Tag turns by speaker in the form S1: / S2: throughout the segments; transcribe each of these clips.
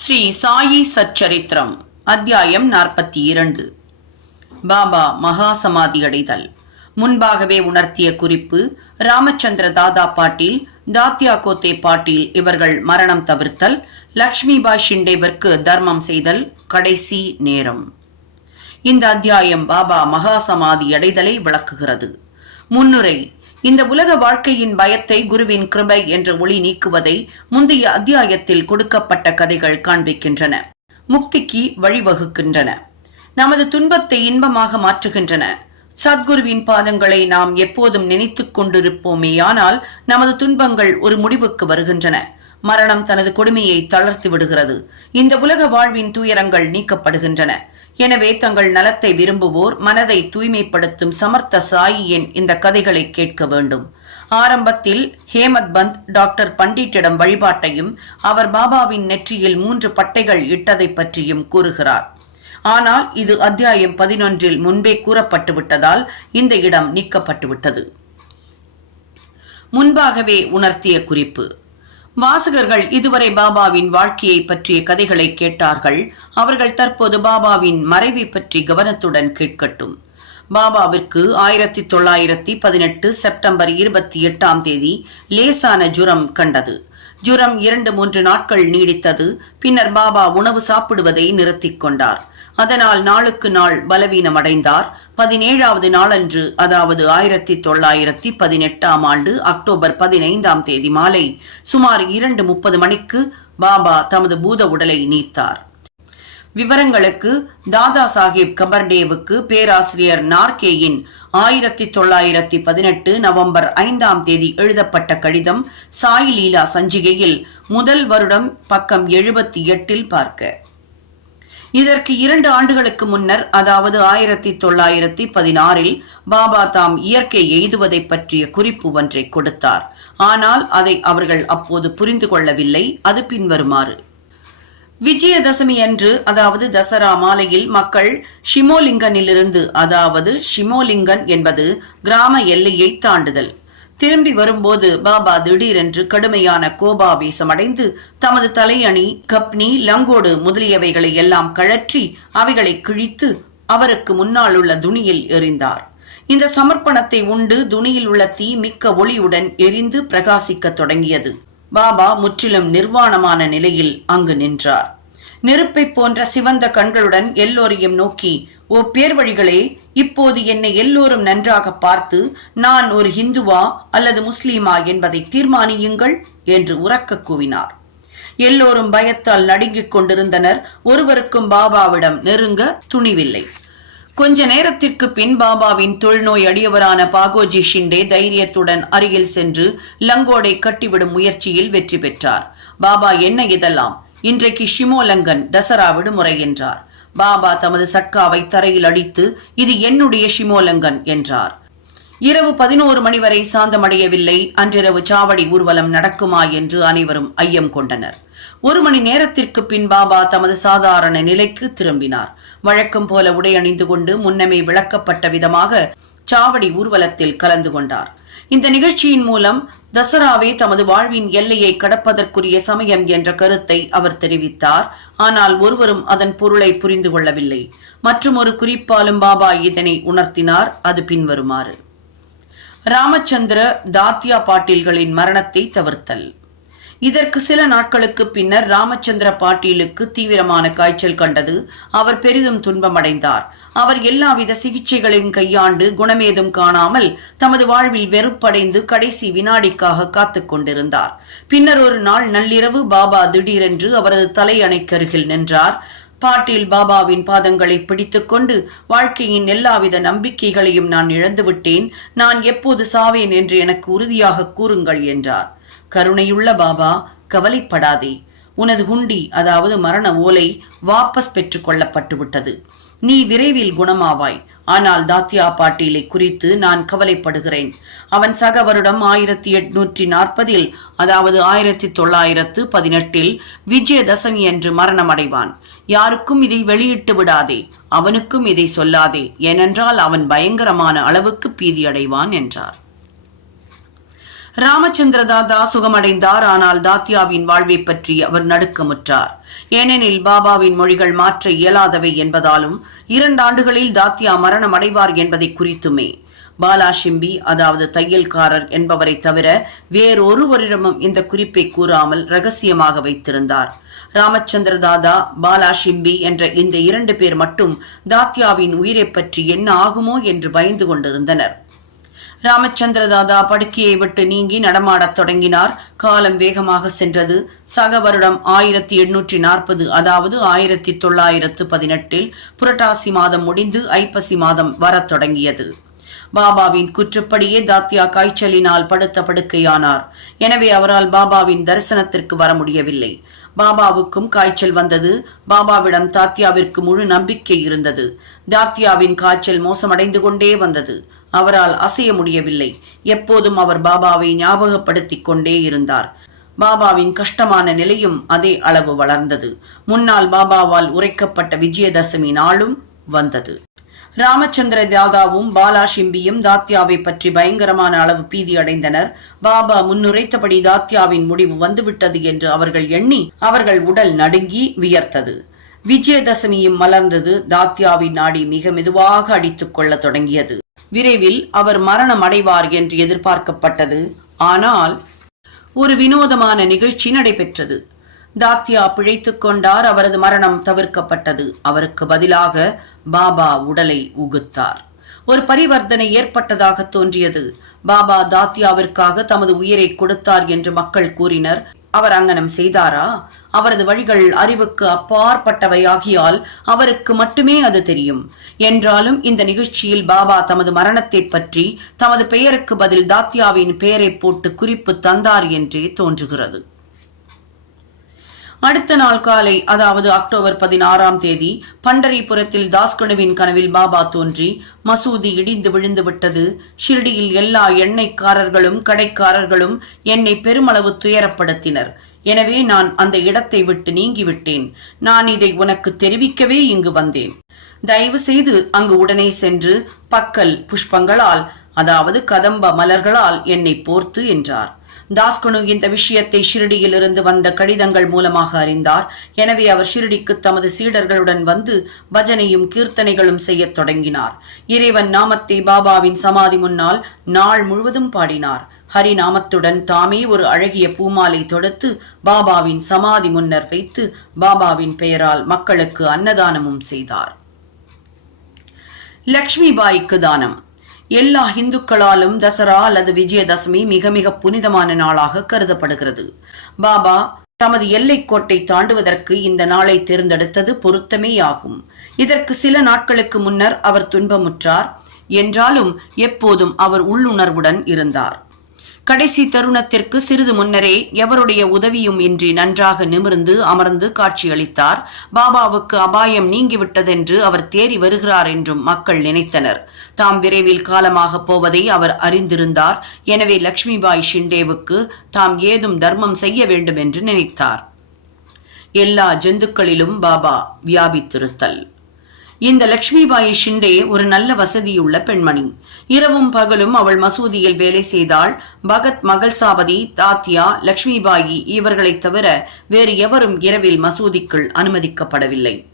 S1: ஸ்ரீ சாயி சச்சரித்திரம் அத்தியாயம் நாற்பத்தி இரண்டு பாபா மகா சமாதி அடைதல். முன்பாகவே உணர்த்திய குறிப்பு ராமச்சந்திர தாதா பாட்டீல் தாத்யா கோத்தே பாட்டீல் இவர்கள் மரணம் தவிர்த்தல் லக்ஷ்மிபாய் ஷிண்டேவிற்கு தர்மம் செய்தல் கடைசி நேரம். இந்த அத்தியாயம் பாபா மகா சமாதி அடைதலை விளக்குகிறது. முன்னுரை இந்த உலக வாழ்க்கையின் பயத்தை குருவின் கிருபை என்ற ஒளி நீக்குவதை முந்தைய அத்தியாயத்தில் கொடுக்கப்பட்ட கதைகள் காண்பிக்கின்றன. முக்திக்கு வழிவகுக்கின்றன. நமது துன்பத்தை இன்பமாக மாற்றுகின்றன. சத்குருவின் பாதங்களை நாம் எப்போதும் நினைத்துக் கொண்டிருப்போமேயானால் நமது துன்பங்கள் ஒரு முடிவுக்கு வருகின்றன. மரணம் தனது கொடுமையை தளர்த்தி விடுகிறது. இந்த உலக வாழ்வின் துயரங்கள் நீக்கப்படுகின்றன. எனவே தங்கள் நலத்தை விரும்புவோர் மனதை தூய்மைப்படுத்தும் சமர்த்த சாயியின் இந்த கதைகளை கேட்க வேண்டும். ஆரம்பத்தில் ஹேமத் பந்த் டாக்டர் பண்டிட்டிடம் வழிபாட்டையும் அவர் பாபாவின் நெற்றியில் மூன்று பட்டைகள் இட்டதை பற்றியும் கூறுகிறார். ஆனால் இது அத்தியாயம் பதினொன்றில் முன்பே கூறப்பட்டு விட்டதால் இந்த இடம் நீக்கப்பட்டுவிட்டது. முன்பாகவே உணர்த்திய குறிப்பு. வாசகர்கள் இதுவரை பாபாவின் வாழ்க்கையை பற்றிய கதைகளை கேட்டார்கள். அவர்கள் தற்போது பாபாவின் மறைவை பற்றி கவனத்துடன் கேட்கட்டும். பாபாவிற்கு ஆயிரத்தி தொள்ளாயிரத்தி பதினெட்டு செப்டம்பர் இருபத்தி எட்டாம் தேதி லேசான ஜுரம் கண்டது. ஜுரம் இரண்டு மூன்று நாட்கள் நீடித்தது. பின்னர் பாபா உணவு சாப்பிடுவதை நிறுத்திக் கொண்டார். அதனால் நாளுக்கு நாள் பலவீனமடைந்தார். பதினேழாவது நாளன்று அதாவது ஆயிரத்தி தொள்ளாயிரத்தி பதினெட்டாம் ஆண்டு அக்டோபர் பதினைந்தாம் தேதி மாலை சுமார் இரண்டு முப்பது மணிக்கு பாபா தமது பூத உடலை நீத்தார். விவரங்களுக்கு தாதா சாஹிப் கபர்டேவுக்கு பேராசிரியர் நார்கேயின் ஆயிரத்தி தொள்ளாயிரத்தி பதினெட்டு நவம்பர் ஐந்தாம் தேதி எழுதப்பட்ட கடிதம் சாய் லீலா சஞ்சிகையில் முதல் வருடம் பக்கம் எழுபத்தி எட்டில் பார்க்க. இதற்கு இரண்டு ஆண்டுகளுக்கு முன்னர் அதாவது ஆயிரத்தி தொள்ளாயிரத்தி பதினாறில் பாபா தாம் இயற்கை எய்துவதை பற்றிய குறிப்பு ஒன்றை கொடுத்தார். ஆனால் அதை அவர்கள் அப்போது புரிந்து கொள்ளவில்லை அது பின்வருமாறு. விஜயதசமி அன்று அதாவது தசரா மாலையில் மக்கள் ஷிமோலிங்கனிலிருந்து அதாவது ஷிமோலிங்கன் என்பது கிராம எல்லையை தாண்டுதல். திரும்பி வரும்போது பாபா திடீரென்று கடுமையான கோபாவேசமடைந்து தமது தலையணி கப்னி லங்கோடு முதலியவைகளை எல்லாம் கழற்றி அவைகளை கிழித்து அவருக்கு முன்னால் உள்ள துணியில் எறிந்தார். இந்த சமர்ப்பணத்தை உண்டு துணியில் உள்ள தீ மிக்க ஒளியுடன் எரிந்து பிரகாசிக்க தொடங்கியது. பாபா முற்றிலும் நிர்வாணமான நிலையில் அங்கு நின்றார். நெருப்பை போன்ற சிவந்த கண்களுடன் எல்லோரையும் நோக்கி ஓ பேர்வழிகளே இப்போது என்னை எல்லோரும் நன்றாக பார்த்து நான் ஒரு ஹிந்துவா அல்லது முஸ்லீமா என்பதை தீர்மானியுங்கள் என்று உறக்க கூவினார். எல்லோரும் பயத்தால் நடுங்கிக் கொண்டிருந்தனர். ஒருவருக்கும் பாபாவிடம் நெருங்க துணிவில்லை. கொஞ்ச நேரத்திற்கு பின் பாபாவின் தொழுநோய் அடியவரான பாகோஜி ஷிண்டே தைரியத்துடன் அருகில் சென்று லங்கோடை கட்டிவிடும் முயற்சியில் வெற்றி பெற்றார். பாபா என்ன இதெல்லாம்? இன்றைக்கு ஷிமோலங்கன் தசரா விடுமுறை என்றார். பாபா தமது சட்காவை தரையில் அடித்து இது என்னுடைய ஷிமோலங்கன் என்றார். இரவு பதினோரு மணி வரை சாந்தமடையவில்லை அன்றிரவு சாவடி ஊர்வலம் நடக்குமா என்று அனைவரும் ஐயம் கொண்டனர். ஒரு மணி நேரத்திற்கு பின் பாபா தமது சாதாரண நிலைக்கு திரும்பினார். வழக்கம் போல உடை அணிந்து கொண்டு முன்னமே விளக்கப்பட்ட விதமாக சாவடி ஊர்வலத்தில் கலந்து கொண்டார். இந்த நிகழ்ச்சியின் மூலம் தசராவே தமது வாழ்வின் எல்லையை கடப்பதற்குரிய சமயம் என்ற கருத்தை அவர் தெரிவித்தார். ஆனால் ஒருவரும் அதன் பொருளை புரிந்து கொள்ளவில்லை. மற்றும் ஒரு குறிப்பாலும் பாபா இதனை உணர்த்தினார். அது பின்வருமாறு. ராமச்சந்திர தாத்யா பாட்டீல்களின் மரணத்தை தவிர்த்தல். இதற்கு சில நாட்களுக்கு பின்னர் ராமச்சந்திர பாட்டீலுக்கு தீவிரமான காய்ச்சல் கண்டது. அவர் பெரிதும் துன்பமடைந்தார். அவர் எல்லாவித சிகிச்சைகளையும் கையாண்டு குணமேதும் காணாமல் தமது வாழ்வில் வெறுப்படைந்து கடைசி வினாடிக்காக காத்து கொண்டிருந்தார். பின்னர் ஒரு நாள் நள்ளிரவு பாபா திடீரென்று அவரது தலையணைக்கருகில் நின்றார். பாட்டில் பாபாவின் பாதங்களை பிடித்துக்கொண்டு வாழ்க்கையின் எல்லாவித நம்பிக்கைகளையும் நான் இழந்துவிட்டேன். நான் எப்போது சாவேன் என்று எனக்கு உறுதியாக கூறுங்கள் என்றார். கருணையுள்ள பாபா கவலைப்படாதே. உனது குண்டி அதாவது மரண ஓலை வாபஸ் பெற்றுக் கொள்ளப்பட்டு விட்டது நீ விரைவில் குணமாவாய். ஆனால் தாத்தியா பாட்டீலை குறித்து நான் கவலைப்படுகிறேன். அவன் சக வருடம் ஆயிரத்தி எட்நூற்றி நாற்பதில் அதாவது ஆயிரத்தி தொள்ளாயிரத்து பதினெட்டில் விஜயதசமி என்று மரணமடைவான். யாருக்கும் இதை வெளியிட்டு விடாதே அவனுக்கும் இதை சொல்லாதே ஏனென்றால் அவன் பயங்கரமான அளவுக்கு பீதியடைவான் என்றார். ராமச்சந்திர தாதா சுகமடைந்தார். ஆனால் தாத்யாவின் வாழ்வை பற்றி அவர் நடுக்கமுற்றார். ஏனெனில் பாபாவின் மொழிகள் மாற்ற இயலாதவை என்பதாலும் இரண்டு ஆண்டுகளில் தாத்யா மரணம் அடைவார் என்பதை குறித்துமே பாலா ஷிம்பி அதாவது தையல்காரர் என்பவரை தவிர வேறொருவரிடமும் இந்த குறிப்பை கூறாமல் ரகசியமாக வைத்திருந்தார். ராமச்சந்திர தாதா பாலா ஷிம்பி என்ற இந்த இரண்டு பேர் மட்டும் தாத்யாவின் உயிரைப் பற்றி என்ன ஆகுமோ என்று பயந்து கொண்டிருந்தனர். ராமச்சந்திர தாதா படுக்கையை விட்டு நீங்கி நடமாடத் தொடங்கினார். காலம் வேகமாக சென்றது. சக வருடம் ஆயிரத்தி எண்ணூற்றி நாற்பது அதாவது ஆயிரத்தி தொள்ளாயிரத்து பதினெட்டில் புரட்டாசி மாதம் முடிந்து ஐப்பசி மாதம் வரத் தொடங்கியது. பாபாவின் குற்றப்படியே தாத்தியா காய்ச்சலினால் படுத்த படுக்கையானார். எனவே அவரால் பாபாவின் தரிசனத்திற்கு வர முடியவில்லை. பாபாவுக்கும் காய்ச்சல் வந்தது. பாபாவிடம் தாத்தியாவிற்கு முழு நம்பிக்கை இருந்தது. தாத்தியாவின் காய்ச்சல் மோசமடைந்து கொண்டே வந்தது. அவரால் அசைய முடியவில்லை. எப்போதும் அவர் பாபாவை ஞாபகப்படுத்திக் கொண்டே இருந்தார். பாபாவின் கஷ்டமான நிலையும் அதே அளவு வளர்ந்தது. முன்னால் பாபாவால் உரைக்கப்பட்ட விஜயதசமி நாளும் வந்தது. ராமச்சந்திர தாதாவும் பாலா ஷிம்பியும் தாத்யாவை பற்றி பயங்கரமான அளவு பீதி அடைந்தனர். பாபா முன்னுரைத்தபடி தாத்யாவின் முடிவு வந்துவிட்டது என்று அவர்கள் எண்ணி அவர்கள் உடல் நடுங்கி வியர்த்தது. விஜயதசமியும் மலர்ந்தது தாத்யாவின் நாடி மிக மெதுவாக அடித்துக் கொள்ள தொடங்கியது. விரைவில் அவர் மரணம் அடைவார் என்று எதிர்பார்க்கப்பட்டது. ஆனால் ஒரு வினோதமான நிகழ்ச்சி நடைபெற்றது. தாத்யா பிழைத்துக் கொண்டார் அவரது மரணம் தவிர்க்கப்பட்டது. அவருக்கு பதிலாக பாபா உடலை உகுத்தார். ஒரு பரிவர்த்தனை ஏற்பட்டதாக தோன்றியது. பாபா தாத்யாவிற்காக தமது உயிரை கொடுத்தார் என்று மக்கள் கூறினர். அவர் அங்கனம் செய்தாரா? அவரது வழிகள் அறிவுக்கு அப்பாற்பட்டவையாகியால் அவருக்கு மட்டுமே அது தெரியும். என்றாலும் இந்த நிகழ்ச்சியில் பாபா தமது மரணத்தை பற்றி தமது பெயருக்கு பதில் தாத்யாவின் பெயரை போட்டு குறிப்பு தந்தார் என்றே தோன்றுகிறது. அடுத்த நாள் காலை அதாவது அக்டோபர் பதினாறாம் தேதி பண்டரிபுரத்தில் தாஸ்கனுவின் கனவில் பாபா தோன்றி மசூதி இடிந்து விழுந்து விட்டது. ஷிரடியில் எல்லா எண்ணெய்க்காரர்களும் கடைக்காரர்களும் என்னை பெருமளவு துயரப்படுத்தினர். எனவே நான் அந்த இடத்தை விட்டு நீங்கிவிட்டேன். நான் இதை உனக்கு தெரிவிக்கவே இங்கு வந்தேன். தயவு செய்து அங்கு உடனே சென்று பக்கல் புஷ்பங்களால் அதாவது கதம்ப மலர்களால் என்னை போர்த்து என்றார். தாஸ்குனு இந்த விஷயத்தை ஷிரடியிலிருந்து வந்த கடிதங்கள் மூலமாக அறிந்தார். எனவே அவர் ஷிரடிக்கு தமது சீடர்களுடன் வந்து பஜனையும் கீர்த்தனைகளும் செய்யத் தொடங்கினார். இறைவன் நாமத்தை பாபாவின் சமாதி முன்னால் நாள் முழுவதும் பாடினார். ஹரிநாமத்துடன் தாமே ஒரு அழகிய பூமாலை தொடுத்து பாபாவின் சமாதி முன்னர் வைத்து பாபாவின் பெயரால் மக்களுக்கு அன்னதானமும் செய்தார். லக்ஷ்மிபாய்க்கு தானம். எல்லா இந்துக்களாலும் தசரா அல்லது விஜயதசமி மிக மிக புனிதமான நாளாக கருதப்படுகிறது. பாபா தமது எல்லைக்கோட்டை தாண்டுவதற்கு இந்த நாளை தேர்ந்தெடுத்தது பொருத்தமேயாகும் இதற்கு சில நாட்களுக்கு முன்னர் அவர் துன்பமுற்றார். என்றாலும் எப்போதும் அவர் உள்ளுணர்வுடன் இருந்தார். கடைசி தருணத்திற்கு சிறிது முன்னரே எவருடைய உதவியும் இன்றி நன்றாக நிமிர்ந்து அமர்ந்து காட்சியளித்தார். பாபாவுக்கு அபாயம் நீங்கிவிட்டதென்று அவர் தேறி வருகிறார் என்றும் மக்கள் நினைத்தனர். தாம் விரைவில் காலமாக போவதை அவர் அறிந்திருந்தார். எனவே லக்ஷ்மிபாய் ஷிண்டேவுக்கு தாம் ஏதும் தர்மம் செய்ய வேண்டும் என்று நினைத்தார். எல்லா ஜந்துக்களிலும் பாபா வியாபித்திருத்தல். இந்த லட்சுமிபாய் ஷிண்டே ஒரு நல்ல வசதியுள்ள பெண்மணி. இரவும் பகலும் அவள் மசூதியில் வேலை செய்தாள். பகத் மகள் சாபதி தாத்யா லட்சுமிபாயி இவர்களைத் தவிர வேறு எவரும் இரவில் மசூதிக்குள் அனுமதிக்கப்படவில்லை.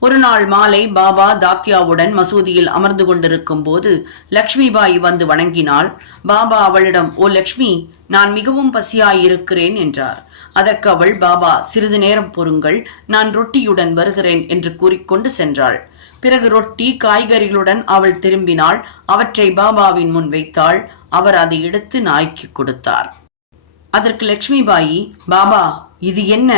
S1: ஒரு நாள் மாலை பாபா தாத்யாவுடன் மசூதியில் அமர்ந்து கொண்டிருக்கும் போது லக்ஷ்மிபாய் வந்து வணங்கினாள். பாபா அவளிடம் ஓ லக்ஷ்மி நான் மிகவும் பசியாயிருக்கிறேன் என்றார். அதற்கு அவள் பாபா சிறிது நேரம் பொறுங்கள் நான் ரொட்டியுடன் வருகிறேன் என்று கூறிக்கொண்டு சென்றாள். பிறகு ரொட்டி காய்கறிகளுடன் அவள் திரும்பினாள். அவற்றை பாபாவின் முன் வைத்தாள். அவர் அதை எடுத்து நாய்க்கு கொடுத்தார். அதற்கு லட்சுமிபாயி பாபா இது என்ன?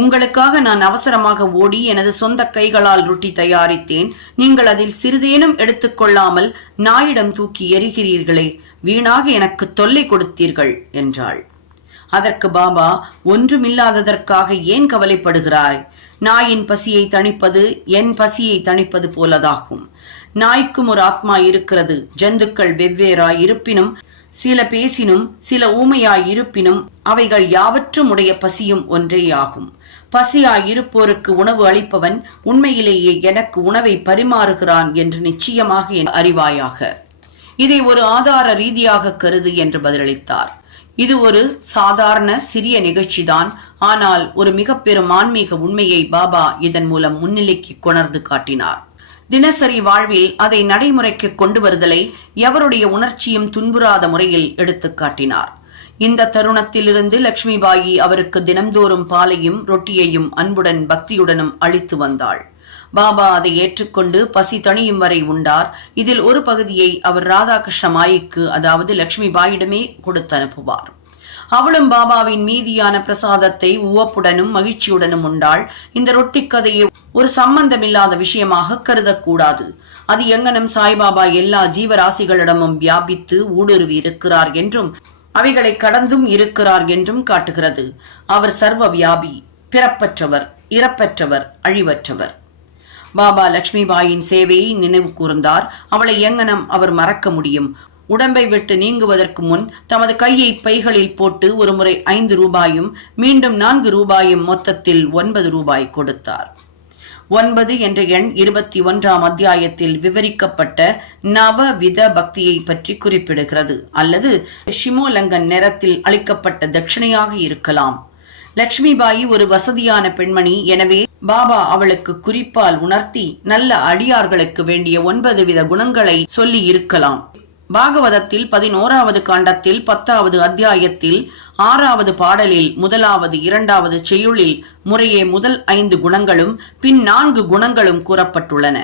S1: உங்களுக்காக நான் அவசரமாக ஓடி எனது சொந்த கைகளால் ரொட்டி தயாரித்தேன். நீங்கள் அதில் சிறிதேனும் எடுத்துக்கொள்ளாமல் நாயிடம் தூக்கி எரிகிறீர்களே வீணாக எனக்கு தொல்லை கொடுத்தீர்கள் என்றாள். அதற்கு பாபா ஒன்றுமில்லாததற்காக ஏன் கவலைப்படுகிறாய்? நாயின் பசியை தணிப்பது என் பசியை தணிப்பது போலதாகும். நாய்க்கும் ஒரு ஆத்மா இருக்கிறது. ஜந்துக்கள் வெவ்வேறாய் இருப்பினும் சில பேசினும் சில ஊமையாய் இருப்பினும் அவைகள் யாவற்றும் உடைய பசியும் ஒன்றேயாகும். பசியாய் இருப்போருக்கு உணவு அளிப்பவன் உண்மையிலேயே எனக்கு உணவை பரிமாறுகிறான் என்று நிச்சயமாக அறிவாயாக. இதை ஒரு ஆதார ரீதியாக கருது என்று பதிலளித்தார். இது ஒரு சாதாரண சிறிய நிகழ்ச்சிதான். ஆனால் ஒரு மிக பெரும் ஆன்மீக உண்மையை பாபா இதன் மூலம் முன்னிலைக்கு கொணர்ந்து காட்டினார். தினசரி வாழ்வில் அதை நடைமுறைக்கு கொண்டு வருதலை எவருடைய உணர்ச்சியும் துன்புறாத முறையில் எடுத்துக் காட்டினார். இந்த தருணத்திலிருந்து லட்சுமிபாயி அவருக்கு தினம்தோறும் பாலையும் ரொட்டியையும் அன்புடன் பக்தியுடனும் அளித்து வந்தாள். பாபா அதை ஏற்றுக்கொண்டு பசி தணியும் வரை உண்டார். இதில் ஒரு பகுதியை அவர் ராதாகிருஷ்ண மாய்க்கு அதாவது லட்சுமி பாயிடமே கொடுத்து அனுப்புவார். அவளும் பாபாவின் மீதியான பிரசாதத்தை உவப்புடனும் மகிழ்ச்சியுடனும் உண்டாள். இந்த ரொட்டி கதையை ஒரு சம்பந்தமில்லாத விஷயமாக கருதக்கூடாது. அது எங்கனம் சாய்பாபா எல்லா ஜீவராசிகளிடமும் வியாபித்து ஊடுருவி இருக்கிறார் என்றும் அவைகளை கடந்தும் இருக்கிறார் என்றும் காட்டுகிறது. அவர் சர்வ வியாபி பிறப்பற்றவர் இறப்பற்றவர் அழிவற்றவர். பாபா லட்சுமிபாயின் சேவையை நினைவு கூர்ந்தார். அவளை எங்கனம் அவர் மறக்க முடியும். உடம்பை விட்டு நீங்குவதற்கு முன் தமது கையை பைகளில் போட்டு ஒருமுறை ஐந்து ரூபாயும் மீண்டும் நான்கு ரூபாயும் மொத்தத்தில் ஒன்பது ரூபாய் கொடுத்தார். ஒன்பது என்ற எண் இருபத்தி ஒன்றாம் அத்தியாயத்தில் விவரிக்கப்பட்ட நவவித பக்தியை பற்றி குறிப்பிடுகிறது. அல்லது ஷிமோலங்கன் நிறத்தில் அளிக்கப்பட்ட தட்சிணையாக இருக்கலாம். லக்ஷ்மிபாயி ஒரு வசதியான பெண்மணி. எனவே பாபா அவளுக்கு குறிப்பால் உணர்த்தி நல்ல அடியார்களுக்கு வேண்டிய ஒன்பது வித குணங்களை சொல்லி இருக்கலாம். பாகவதத்தில் பதினோராவது காண்டத்தில் பத்தாவது அத்தியாயத்தில் ஆறாவது பாடலில் முதலாவது இரண்டாவது செய்யுளில் முறையே முதல் ஐந்து குணங்களும் பின் நான்கு குணங்களும் கூறப்பட்டுள்ளன.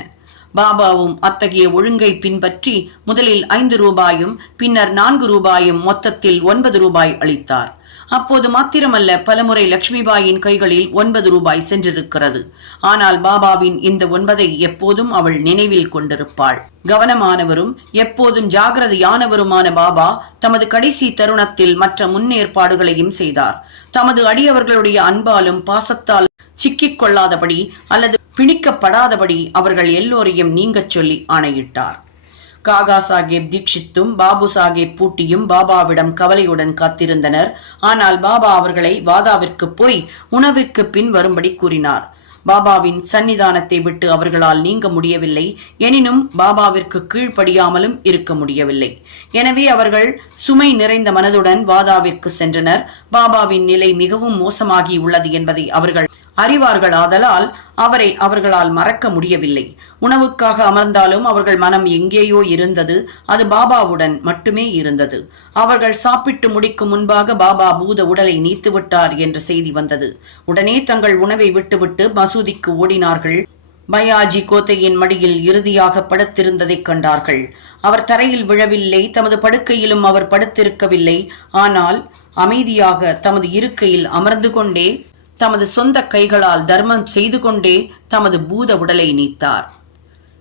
S1: பாபாவும் அத்தகைய ஒழுங்கை பின்பற்றி முதலில் ஐந்து ரூபாயும் பின்னர் நான்கு ரூபாயும் மொத்தத்தில் ஒன்பது ரூபாய் அளித்தார். அப்போது மாத்திரமல்ல பலமுறை லட்சுமிபாயின் கைகளில் ஒன்பது ரூபாய் சென்றிருக்கிறது. ஆனால் பாபாவின் இந்த ஒன்பதை எப்போதும் அவள் நினைவில் கொண்டிருப்பாள். கவனமானவரும் எப்போதும் ஜாகிரதையானவருமான பாபா தமது கடைசி தருணத்தில் மற்ற முன்னேற்பாடுகளையும் செய்தார். தமது அடியவர்களுடைய அன்பாலும் பாசத்தால் சிக்கிக் கொள்ளாதபடி அல்லது பிணிக்கப்படாதபடி அவர்கள் எல்லோரையும் நீங்கச் சொல்லி ஆணையிட்டார். காகா சாஹேப் தீக்ஷித்தும் பாபு சாஹேப் பூட்டியும் பாபாவிடம் கவலையுடன் காத்திருந்தனர். ஆனால் பாபா அவர்களை வாதாவிற்கு போய் உணவிற்கு பின் வரும்படி கூறினார். பாபாவின் சன்னிதானத்தை விட்டு அவர்களால் நீங்க முடியவில்லை. எனினும் பாபாவிற்கு கீழ்ப்படியாமலும் இருக்க முடியவில்லை. எனவே அவர்கள் சுமை நிறைந்த மனதுடன் வாதாவிற்கு சென்றனர். பாபாவின் நிலை மிகவும் மோசமாகி உள்ளது என்பதை அவர்கள் அறிவார்கள் ஆதலால் அவரை அவர்களால் மறக்க முடியவில்லை. உணவுக்காக அமர்ந்தாலும் அவர்கள் மனம் எங்கேயோ இருந்தது. அது பாபாவுடன் மட்டுமே இருந்தது. அவர்கள் சாப்பிட்டு முடிக்கும் முன்பாக பாபா பூத உடலை நீத்து விட்டார் என்ற செய்தி வந்தது. உடனே தங்கள் உணவை விட்டுவிட்டு மசூதிக்கு ஓடினார்கள். பயாஜி கோத்தையின் மடியில் இறுதியாக படுத்திருந்ததைக் கண்டார்கள். அவர் தரையில் விழவில்லை. தமது படுக்கையிலும் அவர் படுத்திருக்கவில்லை. ஆனால் அமைதியாக தமது இருக்கையில் அமர்ந்து கொண்டே தமது சொந்த கைகளால் தர்மம் செய்து கொண்டே தமது பூத உடலை நீத்தார்.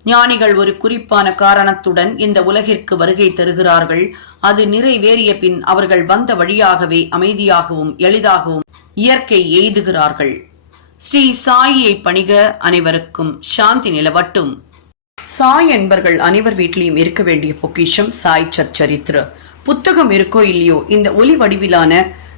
S1: ஞானிகள் ஒரு குறிப்பான காரணத்துடன் இந்த உலகிற்கு வருகை தருகிறார்கள். அது நிறைவேறிய பின் அவர்கள் வந்த வழியாகவே அமைதியாகவும் எளிதாகவும் இயற்கை எய்துகிறார்கள். ஸ்ரீ சாயியை பணிக அனைவருக்கும் சாந்தி நிலவட்டும். சாய் என்பர்கள் அனைவர் வீட்டிலையும் இருக்க வேண்டிய பொக்கிஷம் சாய் சச்சரித்ர. புத்தகம் இருக்கோ இல்லையோ இந்த ஒலி வடிவிலான